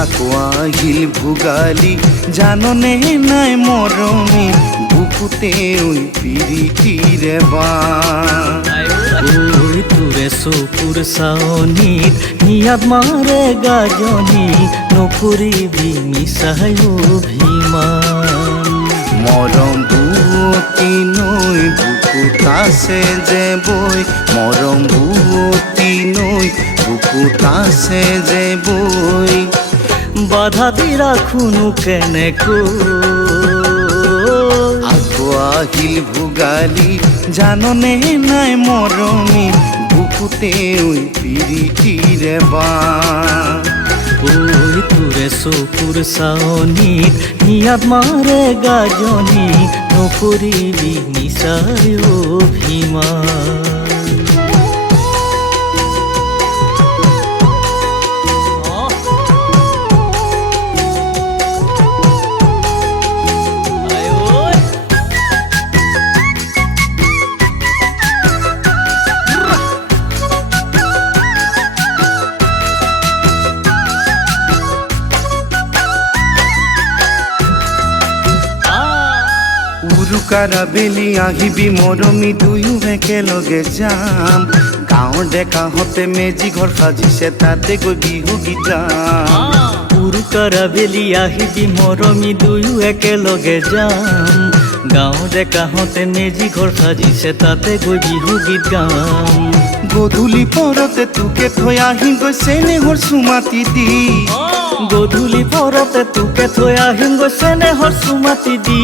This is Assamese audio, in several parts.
আকৌ আহিল ভোগালী জাননে নাই মৰমী বুকুতে পিৰিতিৰে বান তোৰে চকুৰ চাৱনীত নিয়াদ মাৰে গাজনী নকৰিবি মিছাই অভিমান মৰম বুৱতী নৈ বুকুত আছে যে বৈ মৰম বুৱতী নৈ বুকুত আছে যে বৈ বাধা দি ৰাখোনো কেনেকৈ আকৌ আহিল ভোগালী জাননে নাই মৰমী বুকুতে পিৰিতিৰে বান তোৰে চকুৰ চাৱনীত নিয়াদ মাৰে গাজনী নকৰিবি মিছাই অভিমান উৰুকাৰ বেলি আহিবি মৰমী দুয়ো একেলগে যাম গাঁৱৰ ডেকাহঁতে মেজি ঘৰ সাজিছে তাতে গৈ বিহু গীত গাম উৰুকাৰ বেলি আহিবি মৰমী দুয়ো একেলগে যাম গাঁৱৰ ডেকাহঁতে মেজি ঘৰ সাজিছে তাতে গৈ বিহু গীত গাম গধূলি পৰতে তোকে থৈ আহিম গৈ চেনেহৰ চুমাতি দি গধূলি পৰতে তোকে থৈ আহিম গৈ চেনেহৰ চুমাতি দি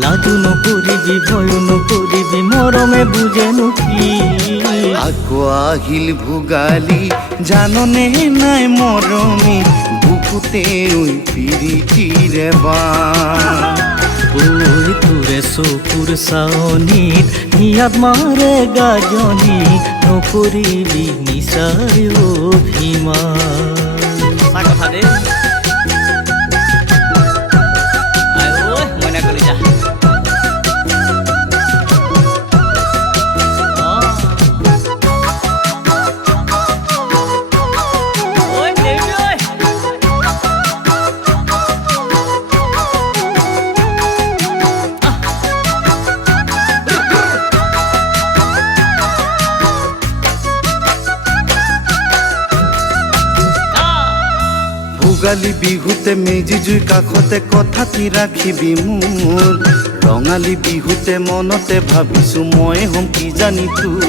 লাজু নকৰিবি ভয়ো নকৰিবি মৰমে বুজেনো কি আকৌ আহিল ভোগালী জাননে নাই মৰমী বুকুতে পিৰিতিৰে বান তোৰে চকুৰ চাৱনীত নিয়াদ মাৰে গাজনী নকৰিবি মিছাই অভিমান ভোগালী বিহুতে মেজি জুইৰ কাষতে কথাটি ৰাখিবি মোৰ ৰঙালী বিহুতে মনতে ভাবিছো মই হ'ম কি জানি তোৰ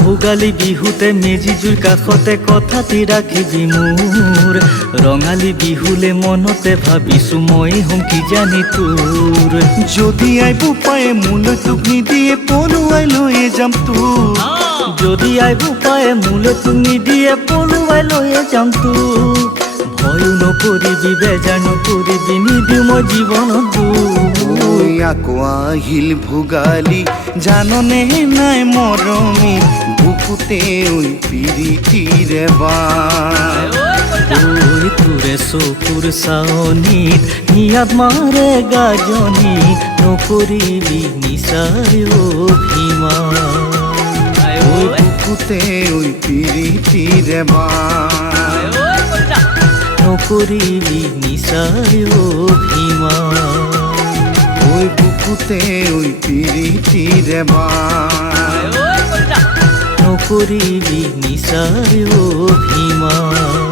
ভোগালী বিহুতে মেজি জুইৰ কাষতে কথাটি ৰাখিবি মোৰ ৰঙালী বিহুলে মনতে ভাবিছো মই হ'ম কি জানি তোৰ যদি আইব পায়ে মোলৈ তোক নিদিয়ে পলুৱাই লৈয়ে যাম তোৰ যদি আইব পায়ে মোলৈ তোক নিদিয়ে পলুৱাই লৈয়ে যাম তোক ভয়ো নকৰিবি বেজাৰ নকৰিবি নিদিওঁ মই জীৱনত আকৌ আহিল ভোগালী জাননে নাই মৰমী বুকুতে পিৰিতিৰে বান তোৰে চকুৰ চাৱনীত নিয়াদ মাৰে গাজনী নকৰিবি মিছাই অভিমান বুকুতে পিৰিতিৰে বান নকৰিবি মিছাই অভিমান বুকুতে পিৰিতিৰে বান নকৰিবি মিছাই অভিমান